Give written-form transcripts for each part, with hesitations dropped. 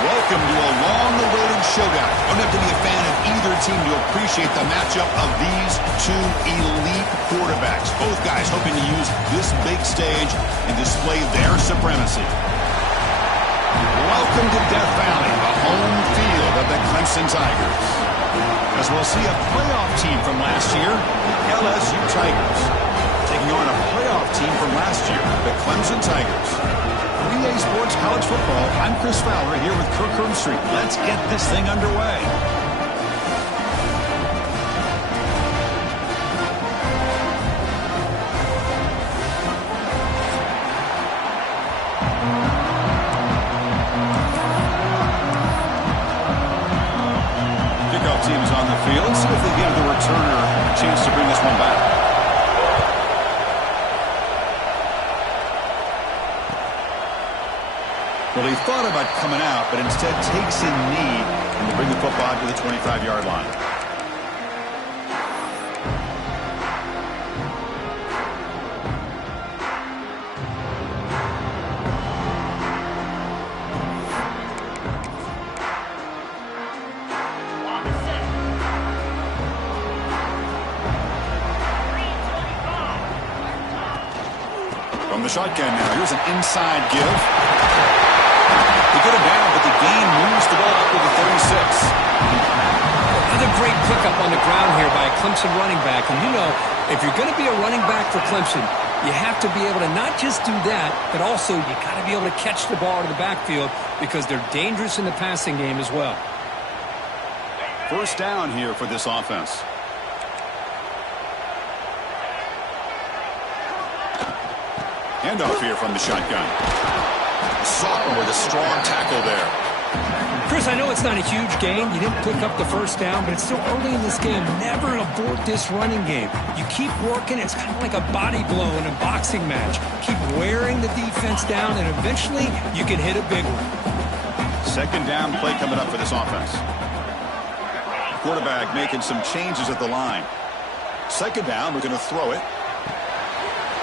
Welcome to a long-awaited showdown. You don't have to be a fan of either team to appreciate the matchup of these two elite quarterbacks. Both guys hoping to use this big stage and display their supremacy. Welcome to Death Valley, the home field of the Clemson Tigers. As we'll see a playoff team from last year, the LSU Tigers, taking on a playoff team from last year, the Clemson Tigers. 3A Sports College Football, I'm Chris Fowler here with Kirk Herbstreit. Let's get this thing underway. Kickoff team is on the field. Let's see if they give the returner a chance to bring this one back. Well, he thought about coming out, but instead takes in knee and to bring the football to the 25-yard line. From the shotgun now, here's an inside give. They get him down, but the gain moves the ball up to the 36. Another great pickup on the ground here by a Clemson running back. And you know, if you're going to be a running back for Clemson, you have to be able to not just do that, but also you got to be able to catch the ball out of the backfield because they're dangerous in the passing game as well. First down here for this offense. Handoff here from the shotgun. Sutton with a strong tackle there. Chris, I know it's not a huge gain. You didn't pick up the first down, but it's still early in this game. Never abort this running game. You keep working. It's kind of like a body blow in a boxing match. Keep wearing the defense down, and eventually you can hit a big one. Second down play coming up for this offense. Quarterback making some changes at the line. Second down, we're going to throw it.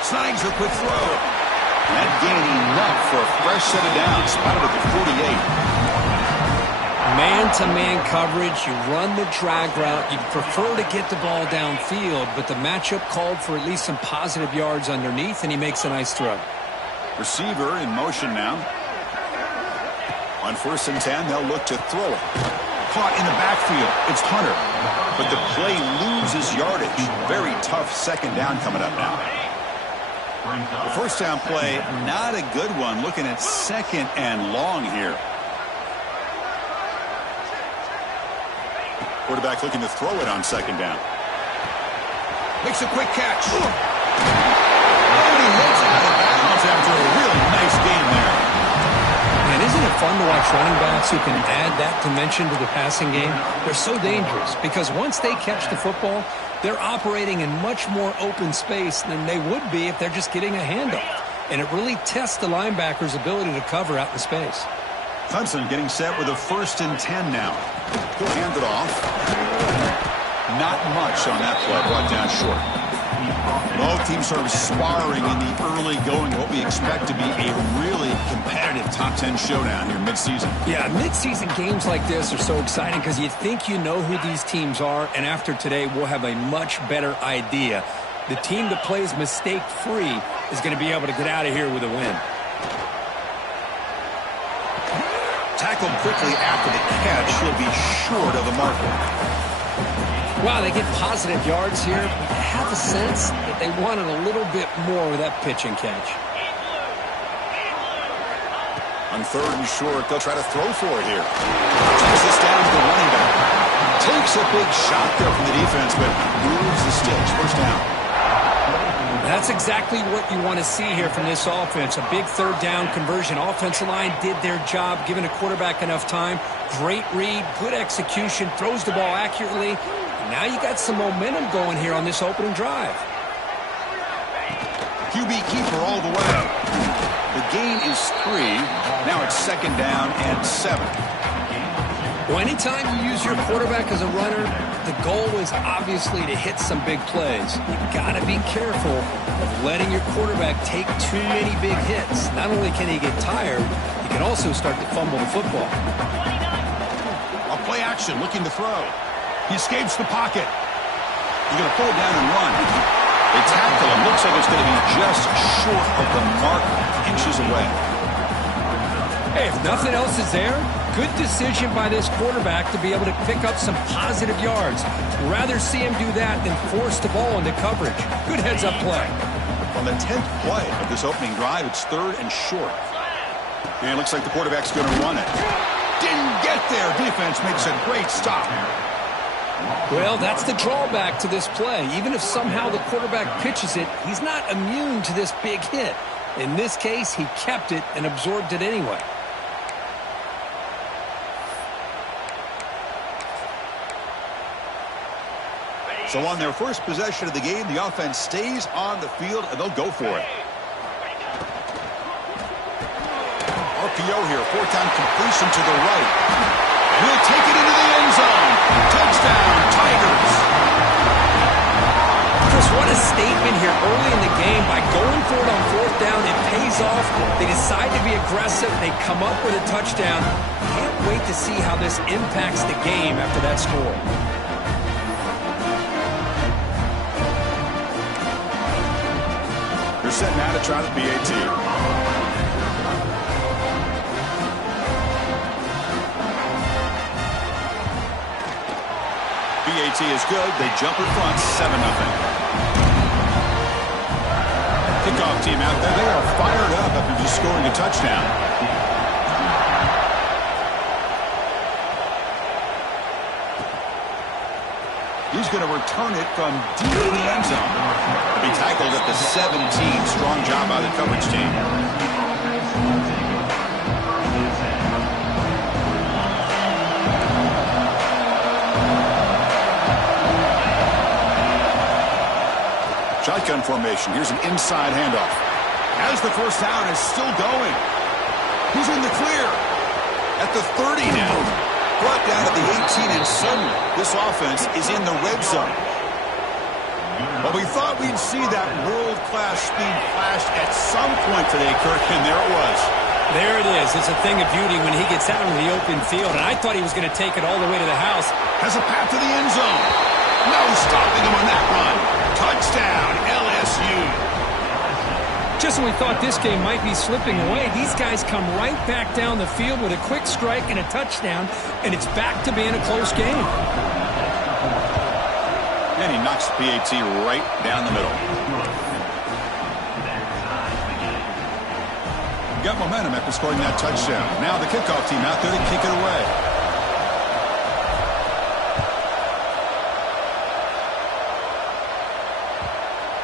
Snags a quick throw. That gained enough for a fresh set of downs. Spotted at the 48. Man-to-man coverage. You run the drag route. You'd prefer to get the ball downfield, but the matchup called for at least some positive yards underneath, and he makes a nice throw. Receiver in motion now. On 1st and 10, they'll look to throw it. Caught in the backfield. It's Hunter. But the play loses yardage. Very tough second down coming up now. The first down play, not a good one. Looking at second and long here. Quarterback looking to throw it on second down. Makes a quick catch. Nobody hits out of bounds after a really nice game there. Man, isn't it fun to watch running backs who can add that dimension to the passing game? They're so dangerous because once they catch the football, they're operating in much more open space than they would be if they're just getting a handoff. And it really tests the linebacker's ability to cover out in space. Clemson getting set with a 1st and 10 now. He'll hand it off. Not much on that play, brought down short. Both teams sort of sparring in the early going, what we expect to be a really competitive top 10 showdown here mid-season. Yeah, mid-season games like this are so exciting because you think you know who these teams are, and after today we'll have a much better idea. The team that plays mistake-free is going to be able to get out of here with a win. Tackled quickly after the catch. He'll be short of the marker. Wow, they get positive yards here. I have a sense that they wanted a little bit more with that pitch and catch. On 3rd and short, they'll try to throw for it here. Takes this down to the running back. Takes a big shot there from the defense, but moves the sticks. First down. That's exactly what you want to see here from this offense. A big 3rd down conversion. Offensive line did their job, giving a quarterback enough time. Great read, good execution, throws the ball accurately. And now you got some momentum going here on this opening drive. QB keeper all the way. The gain is 3. Now it's 2nd down and 7. Well, anytime you use your quarterback as a runner, the goal is obviously to hit some big plays. You've got to be careful of letting your quarterback take too many big hits. Not only can he get tired, he can also start to fumble the football. A play action, looking to throw. He escapes the pocket. He's going to pull it down and run. They tackle him. Looks like it's going to be just short of the mark, inches away. Hey, if nothing else is there, good decision by this quarterback to be able to pick up some positive yards. Rather see him do that than force the ball into coverage. Good heads-up play. On the 10th play of this opening drive, it's 3rd and short. And it looks like the quarterback's going to run it. Didn't get there. Defense makes a great stop. Well, that's the drawback to this play. Even if somehow the quarterback pitches it, he's not immune to this big hit. In this case, he kept it and absorbed it anyway. So on their first possession of the game, the offense stays on the field, and they'll go for it. RPO here, 4th-down completion to the right. Will take it into the end zone. Touchdown, Tigers. Chris, what a statement here early in the game. By going for it on 4th down, it pays off. They decide to be aggressive. They come up with a touchdown. Can't wait to see how this impacts the game after that score. They're set now to try the PAT. PAT is good. They jump in front, 7-0. Kickoff team out there. They are fired up after just scoring a touchdown. He's going to return it from deep in the end zone. He'll be tackled at the 17. Strong job by the coverage team. Shotgun formation. Here's an inside handoff. As the first down is still going. Who's in the clear? At the 30 now. Brought down to the 18, and suddenly this offense is in the red zone. But we thought we'd see that world-class speed flash at some point today, Kirk, and there it was. There it is. It's a thing of beauty when he gets out into the open field, and I thought he was going to take it all the way to the house. Has a path to the end zone. No stopping him on that run. Touchdown, LSU. Just when we thought this game might be slipping away, these guys come right back down the field with a quick strike and a touchdown, and it's back to being a close game. And he knocks the PAT right down the middle. Got momentum after scoring that touchdown. Now the kickoff team out there to kick it away.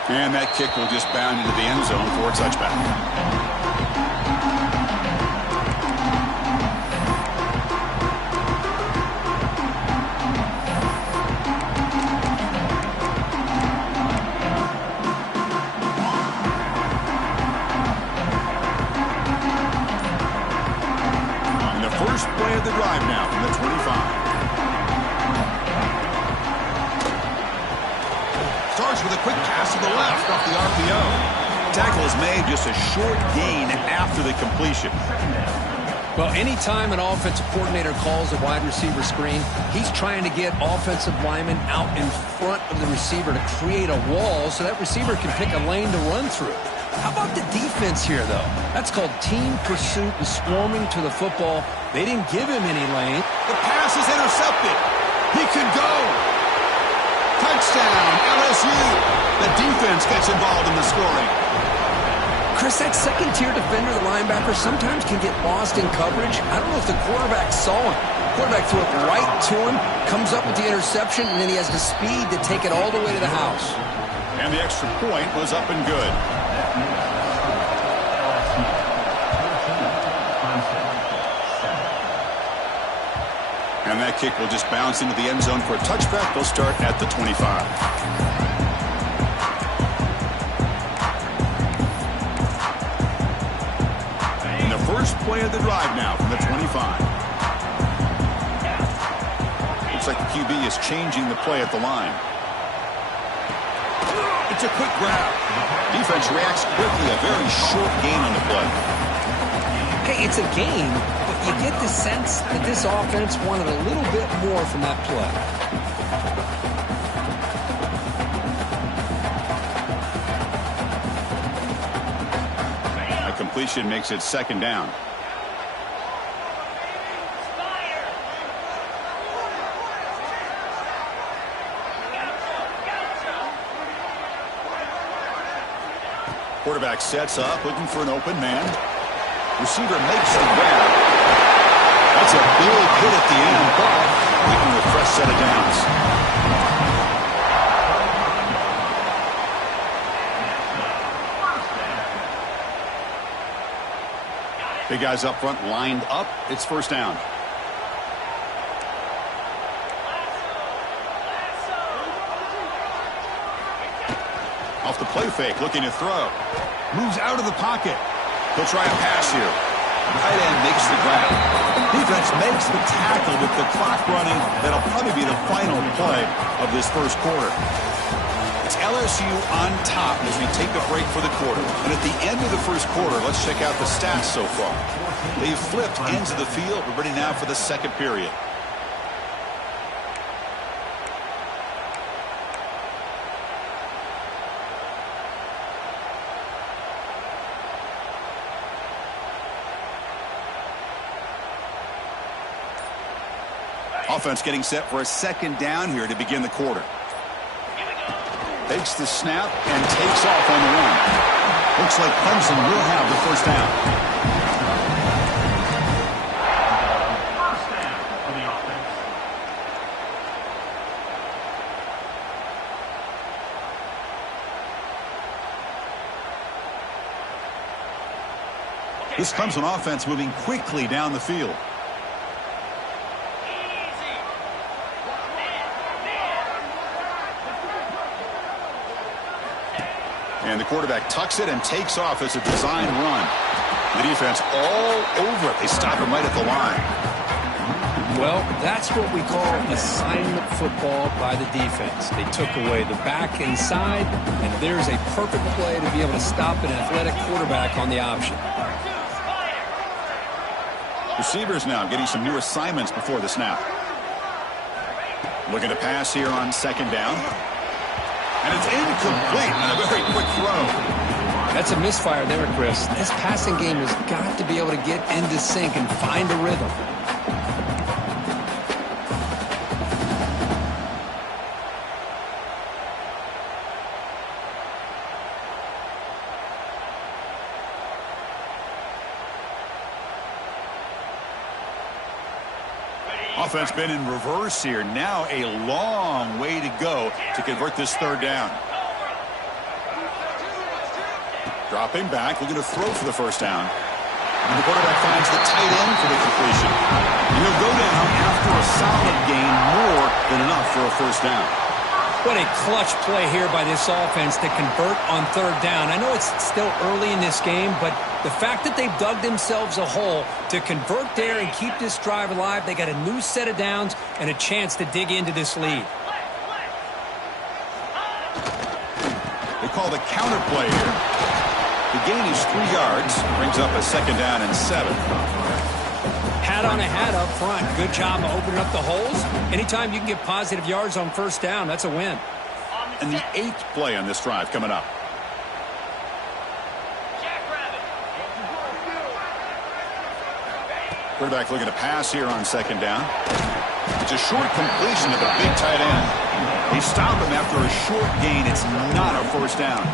And that kick will just bound into the end zone for a touchback. On the first play of the drive now from the 25. Starts with a quick pass to the left off the RPO. Tackle is made, just a short gain after the completion. Well, anytime an offensive coordinator calls a wide receiver screen, he's trying to get offensive linemen out in front of the receiver to create a wall so that receiver can pick a lane to run through. How about the defense here, though? That's called team pursuit and swarming to the football. They didn't give him any lane. The pass is intercepted. He could go. Touchdown, LSU. The defense gets involved in the scoring. Chris, that second-tier defender, the linebacker, sometimes can get lost in coverage. I don't know if the quarterback saw him. Quarterback threw it right to him, comes up with the interception, and then he has the speed to take it all the way to the house. And the extra point was up and good. And that kick will just bounce into the end zone for a touchback. They'll start at the 25. And the first play of the drive now from the 25. Looks like the QB is changing the play at the line. It's a quick grab. Defense reacts quickly. A very short gain on the play. Hey, it's a gain, but you get the sense that this offense wanted a little bit more from that play. A completion makes it second down. Quarterback sets up, looking for an open man. Receiver makes the grab. That's a big hit at the end, but even with a fresh set of downs. Big guys up front lined up. It's first down. Off the play fake, looking to throw. Moves out of the pocket. He'll try a pass here. Tight end makes the grab. Defense makes the tackle with the clock running. That'll probably be the final play of this first quarter. It's LSU on top as we take a break for the quarter. And at the end of the first quarter, let's check out the stats so far. They've flipped ends of the field. We're ready now for the second period. Offense getting set for a second down here to begin the quarter. Takes the snap and takes off on the run. Looks like Clemson will have the first down. First down for the offense. This Clemson offense moving quickly down the field. And the quarterback tucks it and takes off as a design run. The defense all over it. They stop him right at the line. Well, that's what we call assignment football by the defense. They took away the back inside, and there's a perfect play to be able to stop an athletic quarterback on the option. Receivers now getting some new assignments before the snap. Looking to pass here on second down. And it's incomplete on a very quick throw. That's a misfire there, Chris. This passing game has got to be able to get into sync and find a rhythm. Offense been in reverse here. Now a long way to go to convert this third down. Dropping back, looking to throw for the first down. And the quarterback finds the tight end for the completion. He'll go down after a solid gain, more than enough for a first down. What a clutch play here by this offense to convert on third down. I know it's still early in this game, but the fact that they've dug themselves a hole to convert there and keep this drive alive, they got a new set of downs and a chance to dig into this lead. They call the counter play here. The gain is 3 yards, brings up a second down and 7. Hat on a hat up front. Good job of opening up the holes. Anytime you can get positive yards on first down, that's a win. And the 8th play on this drive coming up. Quarterback looking to pass here on second down. It's a short completion to the big tight end. They stop him after a short gain. It's not a first down.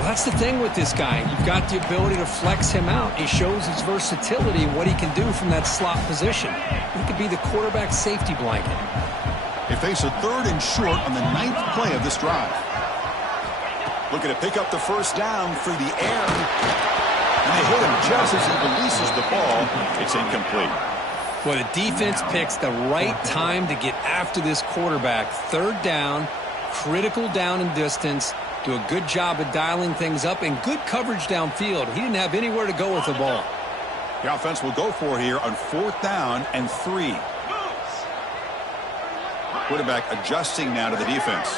Well, That's the thing with this guy. You've got the ability to flex him out. He shows his versatility and what he can do from that slot position. He could be the quarterback safety blanket. They face a 3rd and short on the 9th play of this drive. Looking to pick up the first down through the air. And they hit him just as he releases the ball. It's incomplete. Well, the defense picks the right time to get after this quarterback. 3rd down, critical down and distance. Do a good job of dialing things up and good coverage downfield. He didn't have anywhere to go with the ball. The offense will go for here on 4th down and 3. Quarterback adjusting now to the defense.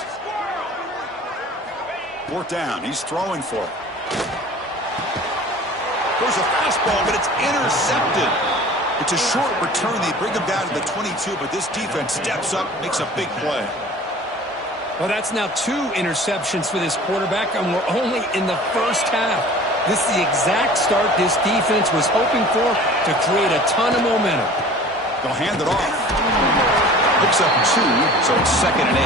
4th down. He's throwing for it. There's a fastball, but it's intercepted. It's a short return. They bring him down to the 22, but this defense steps up, makes a big play. Well, that's now 2 interceptions for this quarterback, and we're only in the first half. This is the exact start this defense was hoping for to create a ton of momentum. They'll hand it off. Picks up 2, so it's 2nd and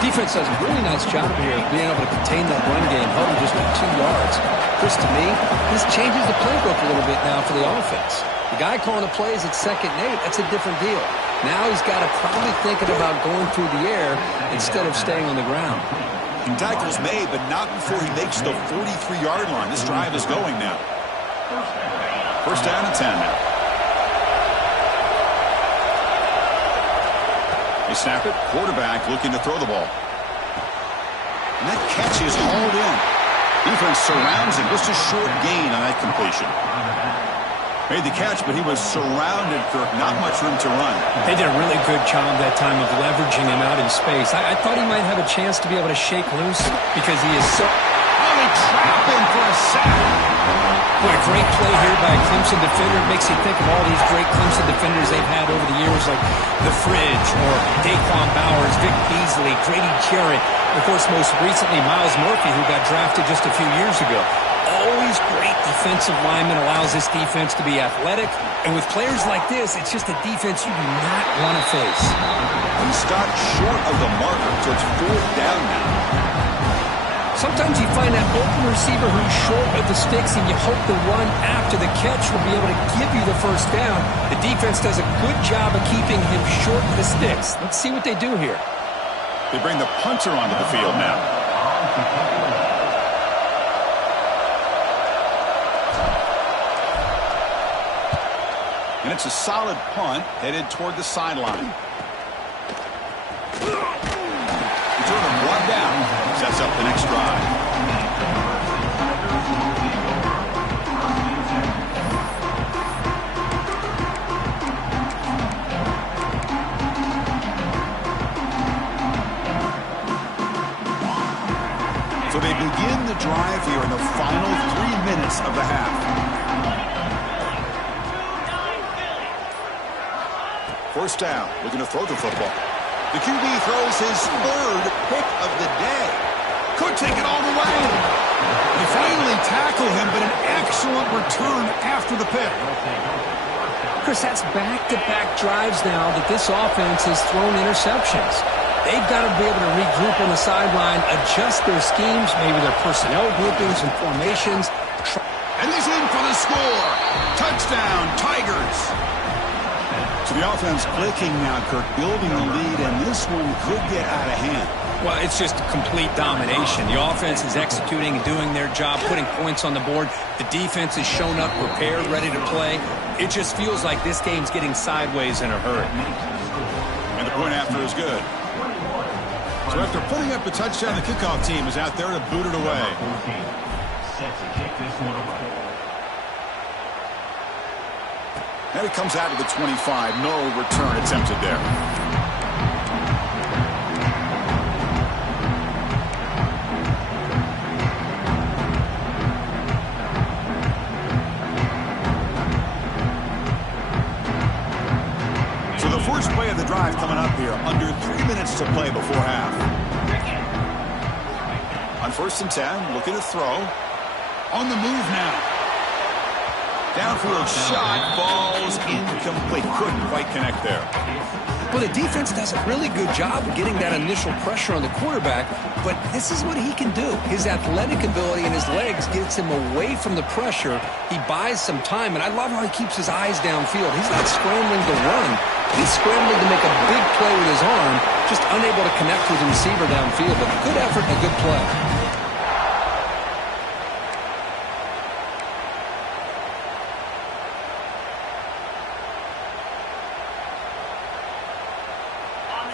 8. Defense does a really nice job here of being able to contain that run game, held him just at 2 yards. Chris, to me, this changes the playbook a little bit now for the offense. The guy calling the plays at 2nd and 8, that's a different deal. Now he's got to probably thinking about going through the air instead of staying on the ground. Tackle's made, but not before he makes the 43-yard line. This drive is going now. 1st down and 10 now. They snap it. Quarterback looking to throw the ball. And that catch is hauled in. Defense surrounds him. Just a short gain on that completion. Made the catch, but he was surrounded for not much room to run. They did a really good job that time of leveraging him out in space. I thought he might have a chance to be able to shake loose because he is so... Oh, they trap him for a sack. Boy, a great play here by a Clemson defender. It makes you think of all these great Clemson defenders they've had over the years, like The Fridge or Daquan Bowers, Vic Beasley, Grady Jarrett, and of course, most recently, Miles Murphy, who got drafted just a few years ago. Always great defensive lineman, allows this defense to be athletic. And with players like this, it's just a defense you do not want to face. He stopped short of the marker, so it's 4th down now. Sometimes you find that open receiver who's short of the sticks, and you hope the run after the catch will be able to give you the first down. The defense does a good job of keeping him short of the sticks. Let's see what they do here. They bring the punter onto the field now. And it's a solid punt headed toward the sideline. Return of 1 down. Sets up the next drive. So they begin the drive here in the final 3 minutes of the half. 1st down, looking to throw the football. The QB throws his 3rd pick of the day. Could take it all the way. They finally tackle him, but an excellent return after the pick. Chris, that's back-to-back drives now that this offense has thrown interceptions. They've got to be able to regroup on the sideline, adjust their schemes, maybe their personnel groupings and formations. And he's in for the score. Touchdown, Tigers. So the offense clicking now, Kirk, building the lead, and this one could get out of hand. Well, it's just a complete domination. The offense is executing and doing their job, putting points on the board. The defense has shown up, prepared, ready to play. It just feels like this game's getting sideways in a hurry. And the point after is good. So after putting up the touchdown, the kickoff team is out there to boot it away. Set to kick this one away. Now he comes out to the 25. No return attempted there. So the first play of the drive coming up here. Under 3 minutes to play before half. On 1st and 10, looking to throw. On the move now. Downfield shot, falls incomplete. Couldn't quite connect there. Well, the defense does a really good job of getting that initial pressure on the quarterback, but this is what he can do. His athletic ability and his legs gets him away from the pressure. He buys some time, and I love how he keeps his eyes downfield. He's not scrambling to run. He's scrambling to make a big play with his arm, just unable to connect with the receiver downfield, but good effort and a good play.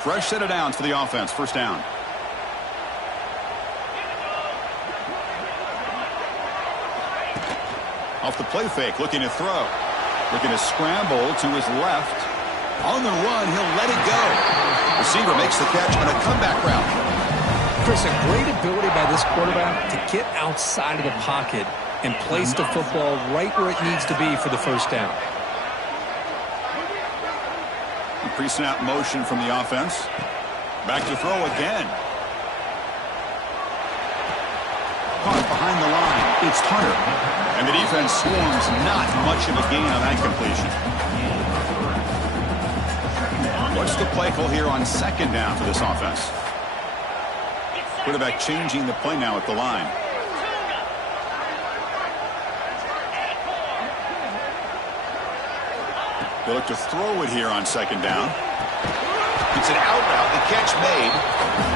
Fresh set of downs for the offense. First down. Off the play fake, looking to throw. Looking to scramble to his left. On the run, he'll let it go. Receiver makes the catch on a comeback route. Chris, a great ability by this quarterback to get outside of the pocket and place the football right where it needs to be for the first down. Pre-snap motion from the offense. Back to throw again. Caught behind the line. It's Hunter. And the defense swarms not much of a gain on that completion. What's the play call here on second down for this offense? Quarterback changing the play now at the line. They look to throw it here on second down. It's an out route. The catch made.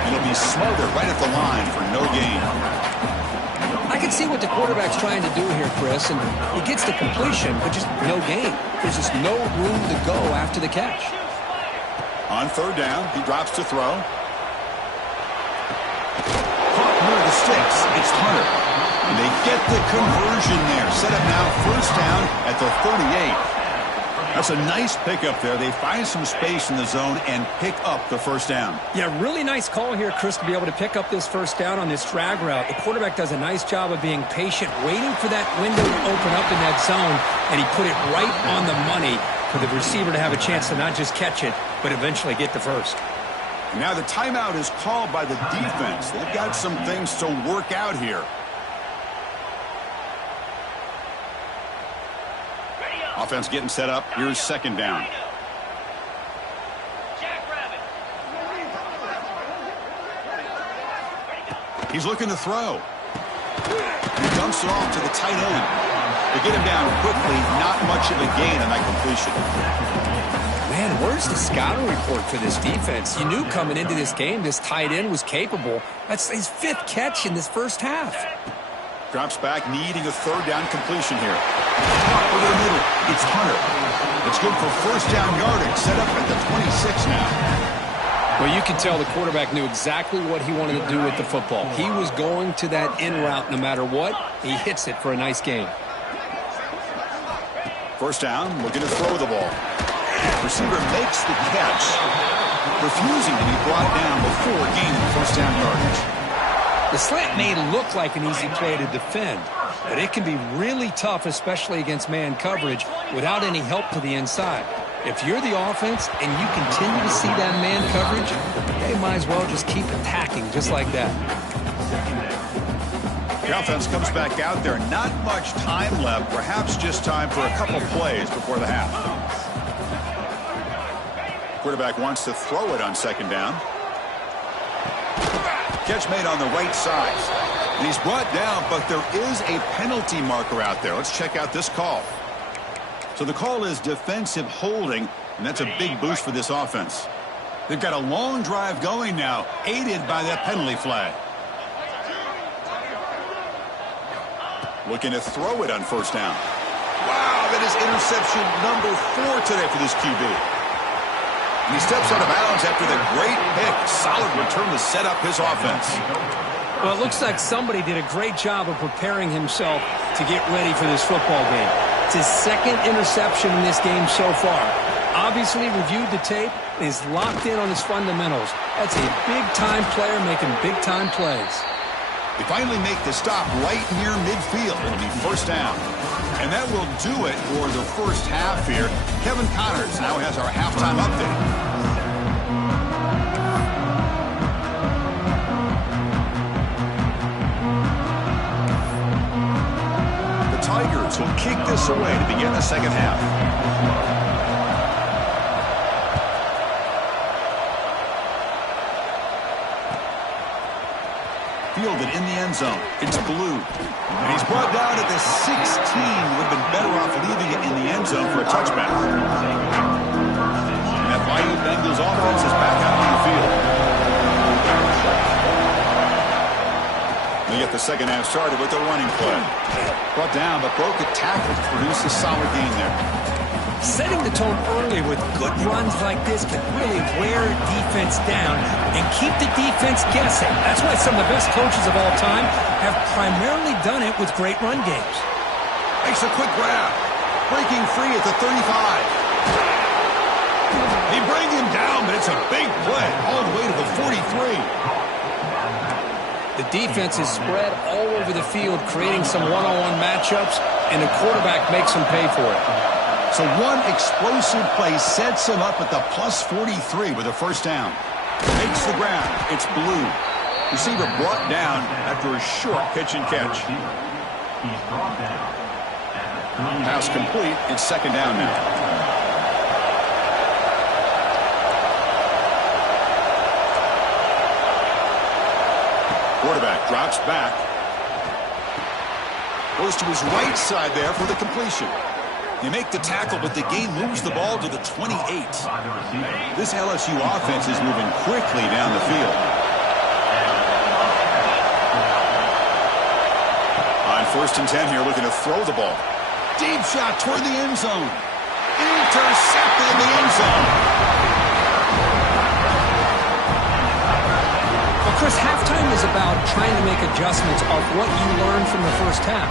And it'll be smothered right at the line for no gain. I can see what the quarterback's trying to do here, Chris, and he gets the completion, but just no gain. There's just no room to go after the catch. On third down, he drops to throw. Caught near the sticks. It's Hunter. And they get the conversion there. Set up now first down at the 38. That's a nice pickup there. They find some space in the zone and pick up the first down. Yeah, really nice call here, Chris, to be able to pick up this first down on this drag route. The quarterback does a nice job of being patient, waiting for that window to open up in that zone, and he put it right on the money for the receiver to have a chance to not just catch it, but eventually get the first. Now the timeout is called by the defense. They've got some things to work out here. Offense getting set up. Here's second down. He's looking to throw. He dumps it off to the tight end. They get him down quickly. Not much of a gain on that completion. Man, where's the scouting report for this defense? You knew coming into this game this tight end was capable. That's his fifth catch in this first half. Drops back, needing a third down completion here. Over the middle, it's Hunter. It's good for first down yardage, set up at the 26 now. Well, you can tell the quarterback knew exactly what he wanted to do with the football. He was going to that in route no matter what. He hits it for a nice gain. First down, looking to throw the ball. Receiver makes the catch, refusing to be brought down before gaining first down yardage. The slant may look like an easy play to defend, but it can be really tough, especially against man coverage, without any help to the inside. If you're the offense and you continue to see that man coverage, they might as well just keep attacking just like that. The offense comes back out there. Not much time left, perhaps just time for a couple plays before the half. Quarterback wants to throw it on second down. Catch made on the right side. And he's brought down, but there is a penalty marker out there. Let's check out this call. So the call is defensive holding, and that's a big boost for this offense. They've got a long drive going now, aided by that penalty flag. Looking to throw it on first down. Wow, that is interception number 4 today for this QB. He steps out of bounds after the great pick. Solid return to set up his offense. Well, it looks like somebody did a great job of preparing himself to get ready for this football game. It's his second interception in this game so far. Obviously reviewed the tape and is locked in on his fundamentals. That's a big-time player making big-time plays. They finally make the stop right near midfield. It'll be first down. And that will do it for the first half here. Kevin Connors now has our halftime update. The Tigers will kick this away to begin the second half. fielded in the end zone. It's Blue. And he's brought down at the 16. Would have been better off leaving it in the end zone for a touchback. And that Bayou Bengals offense is back out on the field. They get the second half started with the running play. Brought down, but broke a tackle to produce a solid gain there. Setting the tone early with good runs like this can really wear defense down and keep the defense guessing. That's why some of the best coaches of all time have primarily done it with great run games. Makes a quick grab. Breaking free at the 35. They bring him down, but it's a big play all the way to the 43. The defense is spread all over the field, creating some one-on-one matchups, and the quarterback makes them pay for it. So one explosive play sets him up at the plus 43 with a first down. Makes the ground. It's Blue. Receiver brought down after a short pitch and catch. He's brought down. Pass complete. It's second down now. Quarterback drops back. Goes to his right side there for the completion. They make the tackle, but the game moves the ball to the 28. This LSU offense is moving quickly down the field. On 1st and 10 here, looking to throw the ball. Deep shot toward the end zone. Intercepted in the end zone. Well, Chris, halftime is about trying to make adjustments off what you learned from the first half.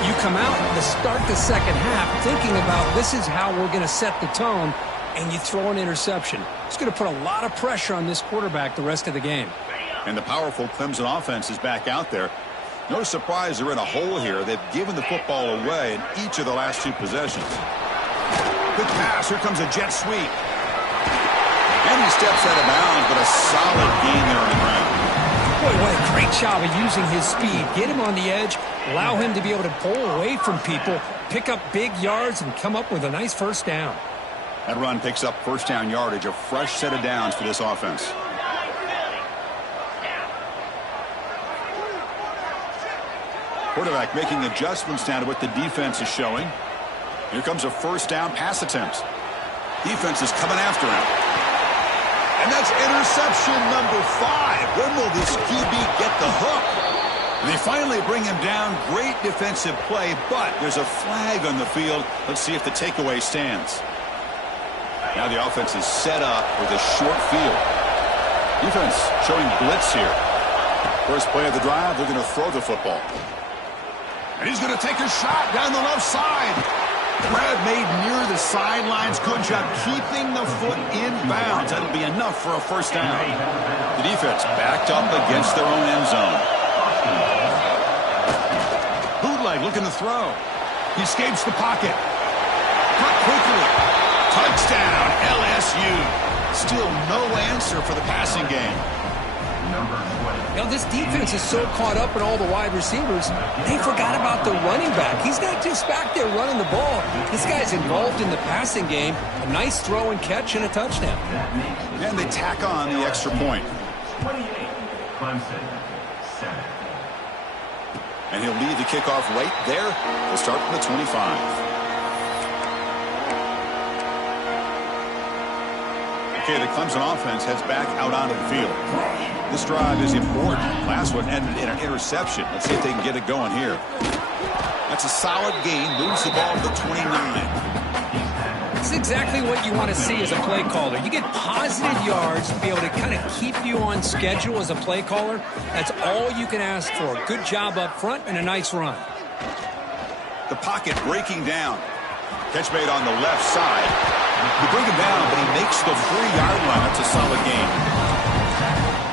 You come out to start the second half thinking about this is how we're going to set the tone, and you throw an interception. It's going to put a lot of pressure on this quarterback the rest of the game. And the powerful Clemson offense is back out there. No surprise they're in a hole here. They've given the football away in each of the last two possessions. Good pass. Here comes a jet sweep. And he steps out of bounds, but a solid gain there on the ground. Boy, what a great job of using his speed. Get him on the edge, allow him to be able to pull away from people, pick up big yards, and come up with a nice first down. That run picks up first down yardage, a fresh set of downs for this offense. Quarterback making adjustments down to what the defense is showing. Here comes a first down pass attempt. Defense is coming after him. And that's interception number 5. When will this QB get the hook? And they finally bring him down. Great defensive play, but there's a flag on the field. Let's see if the takeaway stands. Now the offense is set up with a short field. Defense showing blitz here. First play of the drive, they're going to throw the football. And he's going to take a shot down the left side. Grab made near the sidelines. Good job keeping the foot in bounds. That'll be enough for a first down. The defense backed up against their own end zone. Bootleg looking to throw. He escapes the pocket. Cut quickly. Touchdown, LSU. Still no answer for the passing game. You know, this defense is so caught up in all the wide receivers, they forgot about the running back. He's not just back there running the ball. This guy's involved in the passing game. A nice throw and catch and a touchdown. And they tack on the extra point. 28, Clemson, 7. And he'll lead the kickoff right there. They'll start from the 25. Okay, the Clemson offense heads back out onto the field. This drive is important. Last one ended in an interception. Let's see if they can get it going here. That's a solid gain. Moves the ball to the 29. It's exactly what you want to see as a play caller. You get positive yards to be able to kind of keep you on schedule as a play caller. That's all you can ask for. Good job up front and a nice run. The pocket breaking down. Catch made on the left side. You bring him down, but he makes the 3-yard line. That's a solid gain.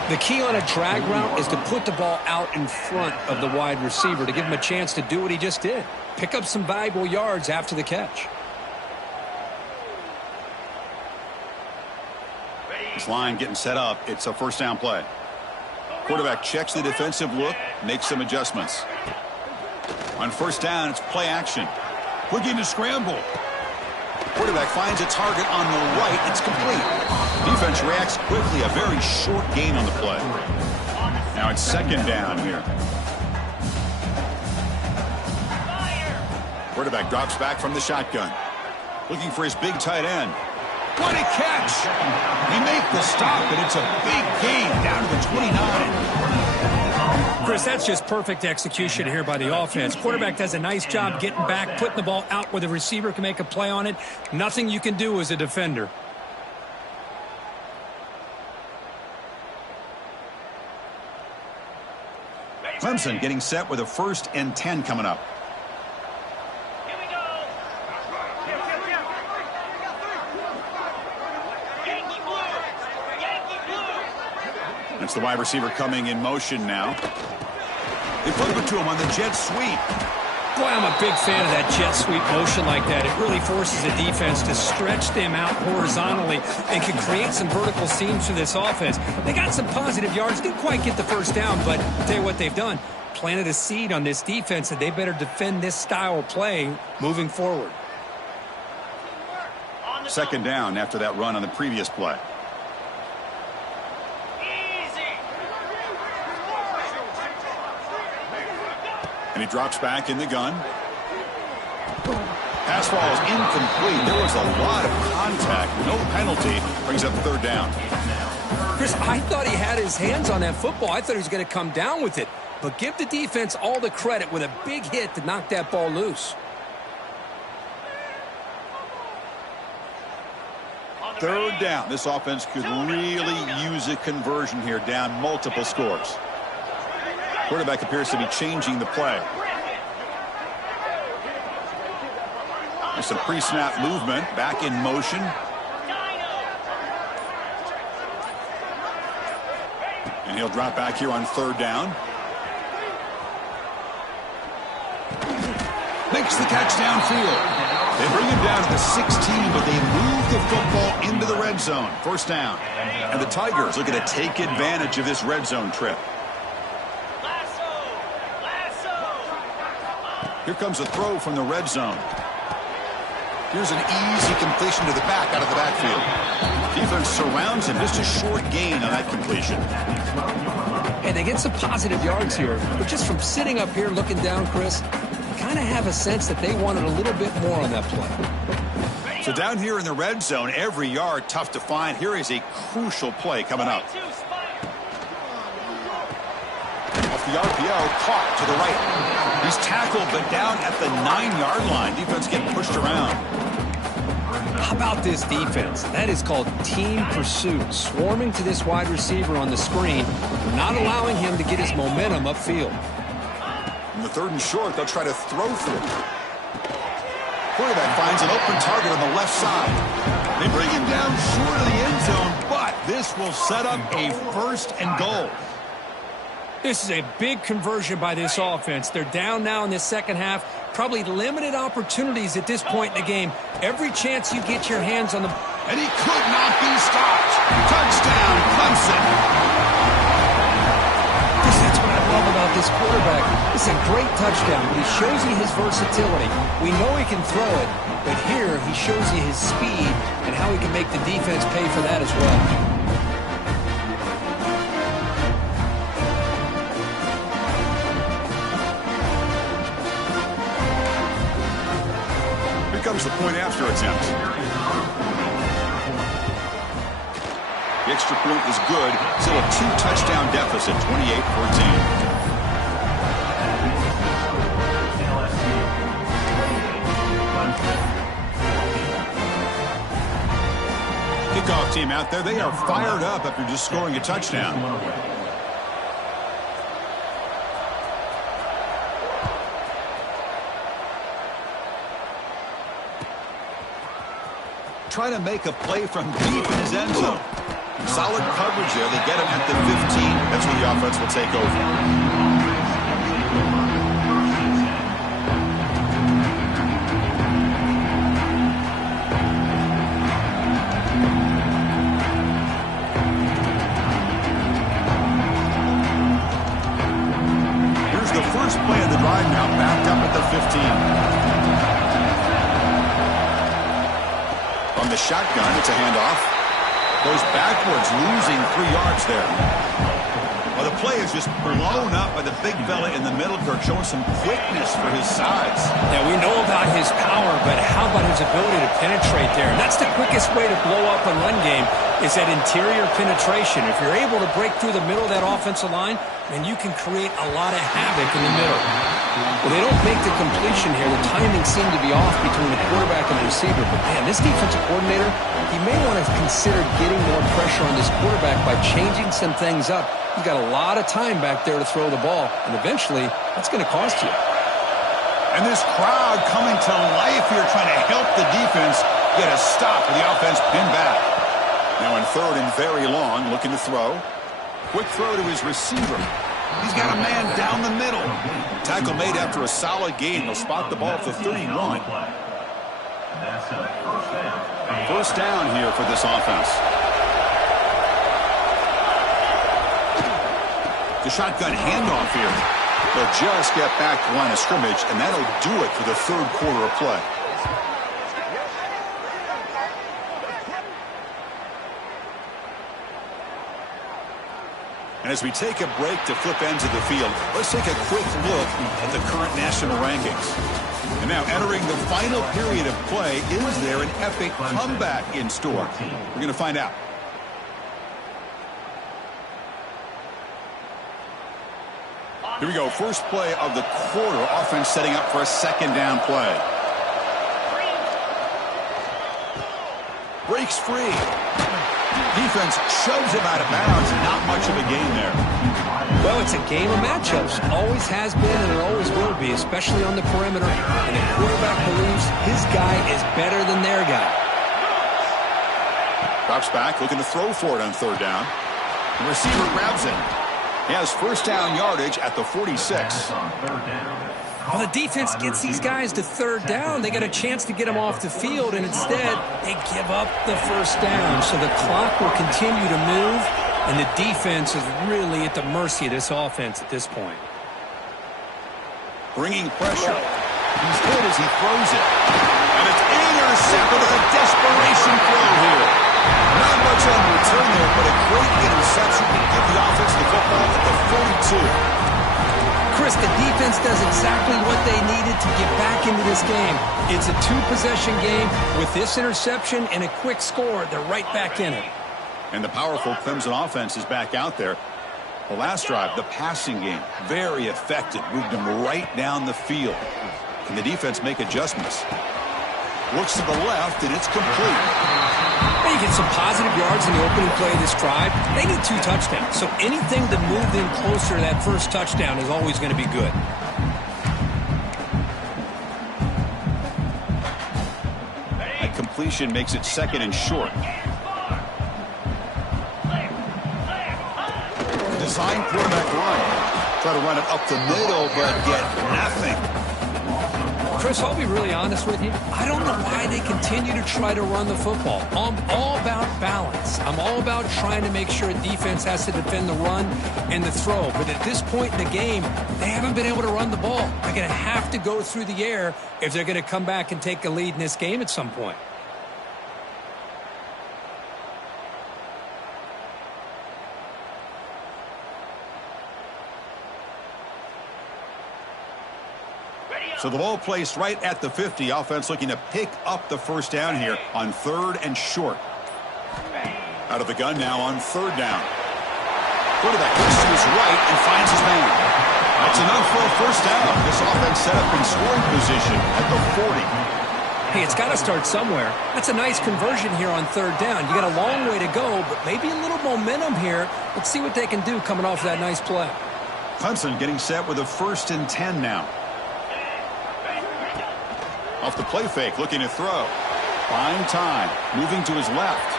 The key on a drag route is to put the ball out in front of the wide receiver to give him a chance to do what he just did. Pick up some valuable yards after the catch. This line getting set up. It's a first down play. Quarterback checks the defensive look, makes some adjustments. On first down, it's play action. Looking to scramble. Quarterback finds a target on the right. It's complete. Defense reacts quickly. A very short gain on the play. Now it's second down here. Quarterback drops back from the shotgun. Looking for his big tight end. What a catch! They make the stop, and it's a big gain down to the 29. Chris, that's just perfect execution here by the offense. Quarterback does a nice job getting back, putting the ball out where the receiver can make a play on it. Nothing you can do as a defender. Clemson getting set with a 1st and 10 coming up. That's the wide receiver coming in motion now. They flip it to him on the jet sweep. Boy, I'm a big fan of that jet sweep motion like that. It really forces the defense to stretch them out horizontally and can create some vertical seams for this offense. They got some positive yards. Didn't quite get the first down, but I'll tell you what they've done. Planted a seed on this defense that they better defend this style of play moving forward. Second down after that run on the previous play. And he drops back in the gun. Pass ball is incomplete. There was a lot of contact. No penalty. Brings up 3rd down. Chris, I thought he had his hands on that football. I thought he was going to come down with it. But give the defense all the credit with a big hit to knock that ball loose. 3rd down. This offense could really use a conversion here, down multiple scores. Quarterback appears to be changing the play. There's some pre-snap movement, back in motion. And he'll drop back here on 3rd down. Makes the catch downfield. They bring him down to the 16, but they move the football into the red zone. 1st down. And the Tigers looking to take advantage of this red zone trip. Here comes a throw from the red zone. Here's an easy completion to the back out of the backfield. Defense surrounds him. Just a short gain on that completion. And they get some positive yards here. But just from sitting up here looking down, Chris, you kind of have a sense that they wanted a little bit more on that play. So down here in the red zone, every yard tough to find. Here is a crucial play coming up. Off the RPO, caught to the right. He's tackled, but down at the 9-yard line. Defense getting pushed around. How about this defense? That is called team pursuit. Swarming to this wide receiver on the screen, not allowing him to get his momentum upfield. In the 3rd and short, they'll try to throw for it. Quarterback finds an open target on the left side. They bring him down short of the end zone, but this will set up a 1st and goal. This is a big conversion by this offense. They're down now in this second half. Probably limited opportunities at this point in the game. Every chance you get your hands on the... And he could not be stopped. Touchdown, Clemson. That's what I love about this quarterback. It's a great touchdown. He shows you his versatility. We know he can throw it, but here he shows you his speed and how he can make the defense pay for that as well. Comes the point after attempt. The extra point is good. Still a 2-touchdown deficit, 28-14. Kickoff team out there. They are fired up after just scoring a touchdown. Trying to make a play from deep in his end zone. Solid coverage there. They get him at the 15. That's where the offense will take over. Here's the first play of the drive now, backed up at the 15. On the shotgun, it's a handoff. Goes backwards, losing 3 yards there. Well, the play is just blown up by the big fella in the middle, Kirk, showing some quickness for his size. Yeah, we know about his power, but how about his ability to penetrate there? And that's the quickest way to blow up a run game, is that interior penetration. If you're able to break through the middle of that offensive line, then you can create a lot of havoc in the middle. Well, they don't make the completion here. The timing seemed to be off between the quarterback and the receiver. But, man, this defensive coordinator, he may want to consider getting more pressure on this quarterback by changing some things up. He's got a lot of time back there to throw the ball, and eventually that's going to cost you. And this crowd coming to life here, trying to help the defense get a stop with the offense pinned back. Now in third and very long, looking to throw. Quick throw to his receiver. He's got a man down the middle. Tackle made after a solid gain. They'll spot the ball at the 31. First down here for this offense. The shotgun handoff here. They'll just get back to line of scrimmage, and that'll do it for the third quarter of play. And as we take a break to flip ends of the field, let's take a quick look at the current national rankings. And now entering the final period of play, is there an epic comeback in store? We're going to find out. Here we go. First play of the quarter. Offense setting up for a second down play. Breaks free. Defense shoves him out of bounds. Not much of a gain there. Well, it's a game of matchups. Always has been and it always will be, especially on the perimeter. And the quarterback believes his guy is better than their guy. Drops back, looking to throw for it on third down. The receiver grabs him. He has first down yardage at the 46. Well, the defense gets these guys to third down. They get a chance to get them off the field, and instead they give up the first down. So the clock will continue to move, and the defense is really at the mercy of this offense at this point. Bringing pressure. He's hit as he throws it. And it's intercepted with a desperation throw here. Not much on return there, but a great interception to give the offense the football at the 42. Chris, the defense does exactly what they needed to get back into this game. It's a two-possession game. With this interception and a quick score, they're right back in it. And the powerful Clemson offense is back out there. The last drive, the passing game, very effective. Moved them right down the field. Can the defense make adjustments? Looks to the left, and it's complete. They get some positive yards in the opening play of this drive. They need 2 touchdowns, so anything to move them closer to that first touchdown is always going to be good. That completion makes it second and short. Design quarterback run. Try to run it up the middle, but get nothing. Chris, I'll be really honest with you. I don't know why they continue to try to run the football. I'm all about balance. I'm all about trying to make sure a defense has to defend the run and the throw. But at this point in the game, they haven't been able to run the ball. They're going to have to go through the air if they're going to come back and take a lead in this game at some point. So the ball placed right at the 50. Offense looking to pick up the first down here on third and short. Out of the gun now on third down. Quarterback looks to his right and finds his man. That's enough for a first down. This offense set up in scoring position at the 40. Hey, it's got to start somewhere. That's a nice conversion here on third down. You got a long way to go, but maybe a little momentum here. Let's see what they can do coming off that nice play. Clemson getting set with a 1st and 10 now. Off the play fake, looking to throw. Buying time, moving to his left.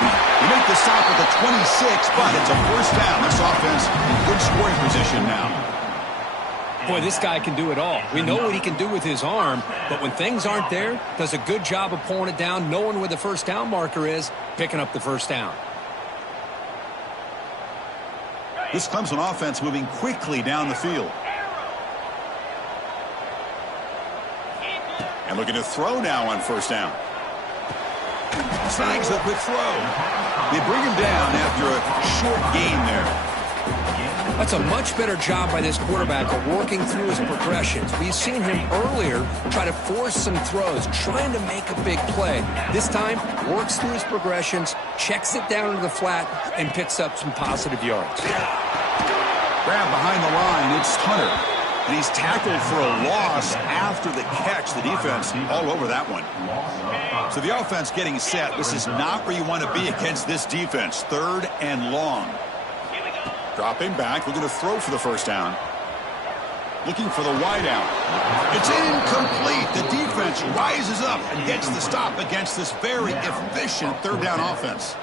He make the stop at the 26, but it's a first down. This offense in good scoring position now. Boy, this guy can do it all. We know what he can do with his arm, but when things aren't there, does a good job of pulling it down, knowing where the first down marker is, picking up the first down. This Clemson offense moving quickly down the field. And looking to throw now on first down. Snags a quick throw. They bring him down after a short gain there. That's a much better job by this quarterback of working through his progressions. We've seen him earlier try to force some throws, trying to make a big play. This time, works through his progressions, checks it down into the flat, and picks up some positive yards. Grab behind the line, it's Hunter. And he's tackled for a loss after the catch. The defense all over that one. So the offense getting set. This is not where you want to be against this defense. 3rd and long. Dropping back, looking to throw for the first down. Looking for the wide out. It's incomplete. The defense rises up and gets the stop against this very efficient 3rd down offense.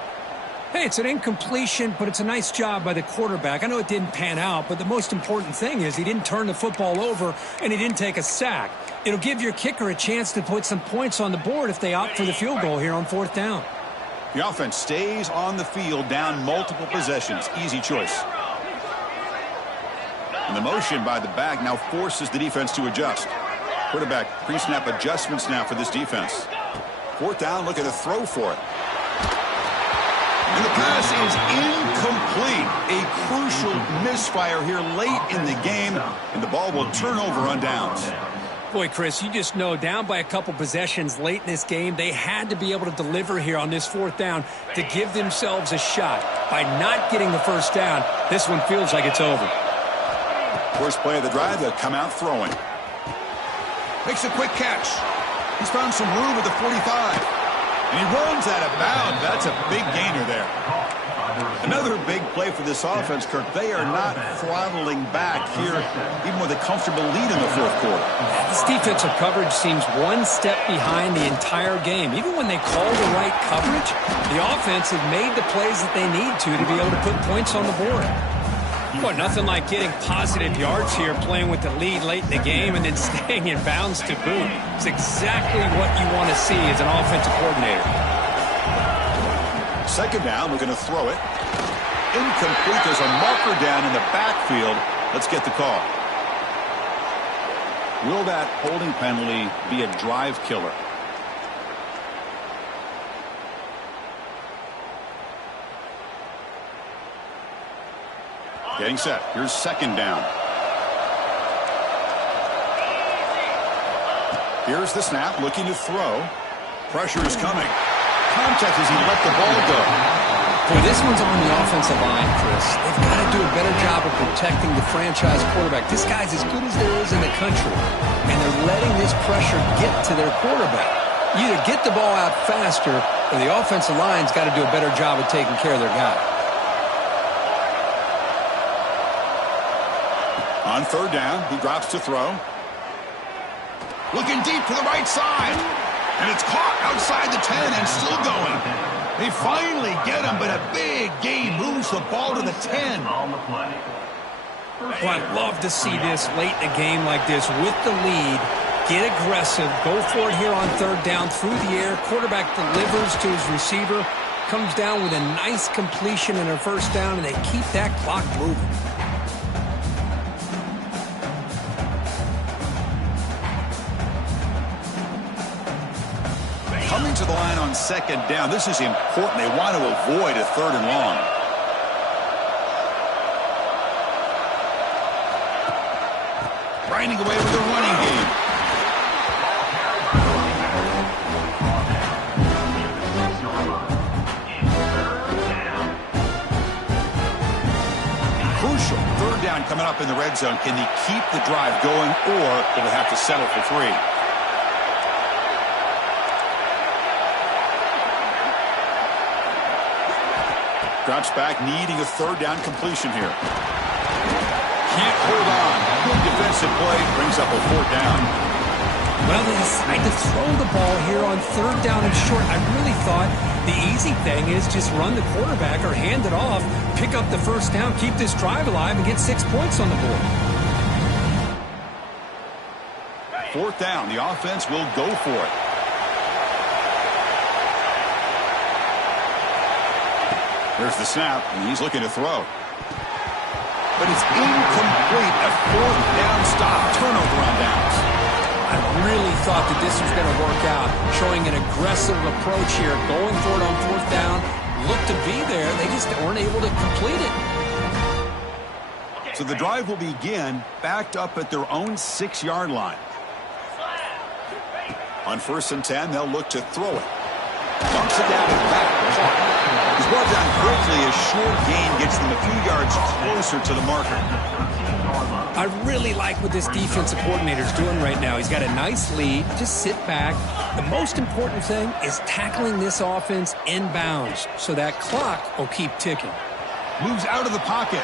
Hey, it's an incompletion, but it's a nice job by the quarterback. I know it didn't pan out, but the most important thing is he didn't turn the football over and he didn't take a sack. It'll give your kicker a chance to put some points on the board if they opt for the field goal here on 4th down. The offense stays on the field, down multiple possessions. Easy choice. And the motion by the back now forces the defense to adjust. Quarterback pre-snap adjustments now for this defense. 4th down, looking to throw for it. And the pass is incomplete. A crucial misfire here late in the game, and the ball will turn over on downs. Boy, Chris, you just know down by a couple possessions late in this game, they had to be able to deliver here on this 4th down to give themselves a shot. By not getting the first down, this one feels like it's over. First play of the drive, they'll come out throwing. Makes a quick catch. He's found some room at the 45. And he runs out of bounds. That's a big gainer there. Another big play for this offense, Kirk. They are not throttling back here, even with a comfortable lead in the 4th quarter. This defensive coverage seems one step behind the entire game. Even when they call the right coverage, the offense has made the plays that they need to be able to put points on the board. Boy, nothing like getting positive yards here, playing with the lead late in the game and then staying in bounds to boot. It's exactly what you want to see as an offensive coordinator. 2nd down, we're going to throw it. Incomplete. There's a marker down in the backfield. Let's get the call. Will that holding penalty be a drive killer? Getting set. Here's 2nd down. Here's the snap, looking to throw. Pressure is coming. Contact as he let the ball go. Boy, this one's on the offensive line, Chris. They've got to do a better job of protecting the franchise quarterback. This guy's as good as there is in the country, and they're letting this pressure get to their quarterback. You either get the ball out faster, or the offensive line's got to do a better job of taking care of their guy. On 3rd down, he drops to throw. Looking deep to the right side. And it's caught outside the 10 and still going. They finally get him, but a big gain moves the ball to the 10. Well, I'd love to see this late in a game like this with the lead. Get aggressive. Go for it here on 3rd down through the air. Quarterback delivers to his receiver. Comes down with a nice completion in their 1st down, and they keep that clock moving. Coming to the line on 2nd down. This is important. They want to avoid a 3rd and long. Grinding away with the running game. Crucial. 3rd down coming up in the red zone. Can he keep the drive going, or will they have to settle for 3? Drops back, needing a 3rd down completion here. Can't hold on. Good defensive play, brings up a 4th down. Well, they decide to throw the ball here on 3rd down and short. I really thought the easy thing is just run the quarterback or hand it off, pick up the 1st down, keep this drive alive, and get 6 points on the board. 4th down, the offense will go for it. There's the snap, and he's looking to throw. But it's incomplete. A 4th down stop. Turnover on downs. I really thought that this was going to work out, showing an aggressive approach here, going for it on 4th down. Looked to be there. They just weren't able to complete it. So the drive will begin backed up at their own 6-yard line. On 1st and 10, they'll look to throw it. Dumps it down and back. He's brought down quickly. A short gain gets them a few yards closer to the marker. I really like what this defensive coordinator is doing right now. He's got a nice lead. Just sit back. The most important thing is tackling this offense inbounds so that clock will keep ticking. Moves out of the pocket.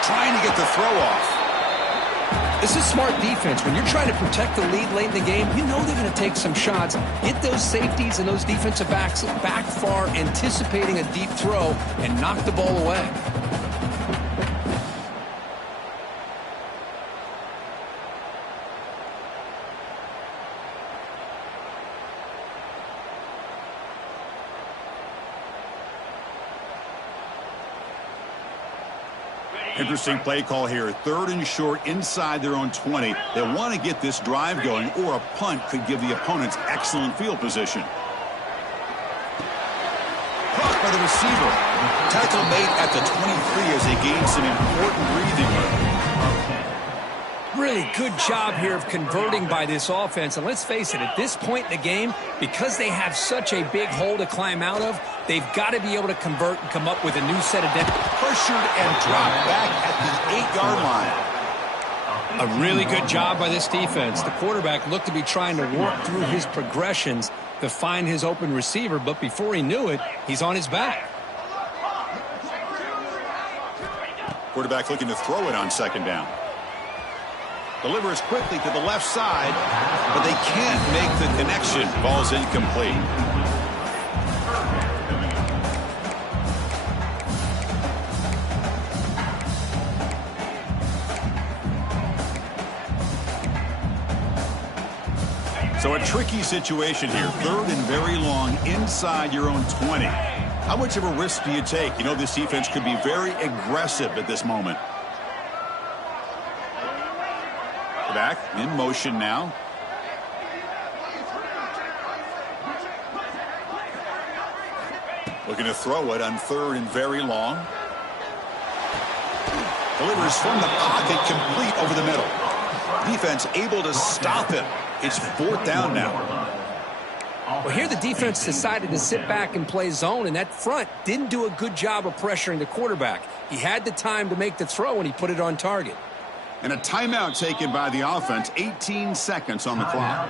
Trying to get the throw off. This is smart defense. When you're trying to protect the lead late in the game, you know they're going to take some shots. Get those safeties and those defensive backs back far, anticipating a deep throw, and knock the ball away. Interesting play call here. 3rd and short inside their own 20. They want to get this drive going, or a punt could give the opponents excellent field position. Caught by the receiver. Tackle made at the 23 as they gain some important breathing room. Really good job here of converting by this offense. And let's face it, at this point in the game, because they have such a big hole to climb out of, they've got to be able to convert and come up with a new set of depth. Pressured and dropped back at the 8-yard line. A really good job by this defense. The quarterback looked to be trying to work through his progressions to find his open receiver, but before he knew it, he's on his back. Quarterback looking to throw it on 2nd down. Delivers quickly to the left side, but they can't make the connection. Ball's incomplete. So a tricky situation here. 3rd and very long inside your own 20. How much of a risk do you take? You know this defense could be very aggressive at this moment. Back in motion now. Looking to throw it on 3rd and very long. Delivers from the pocket, complete over the middle. Defense able to stop him. It's 4th down now. Well, here the defense decided to sit back and play zone, and that front didn't do a good job of pressuring the quarterback. He had the time to make the throw, and he put it on target. And a timeout taken by the offense. 18 seconds on the clock.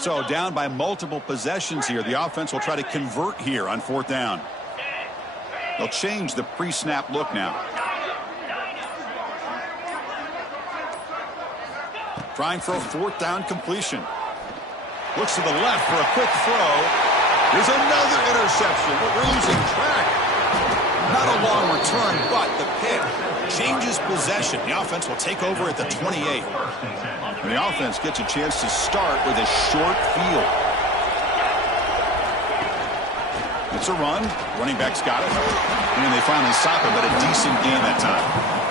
So down by multiple possessions here. The offense will try to convert here on 4th down. They'll change the pre-snap look now. Trying for a 4th down completion. Looks to the left for a quick throw. Here's another interception. We're losing track. Not a long return, but the pick changes possession. The offense will take over at the 28. And the offense gets a chance to start with a short field. It's a run. Running back's got it. And they finally stop him, but a decent gain that time.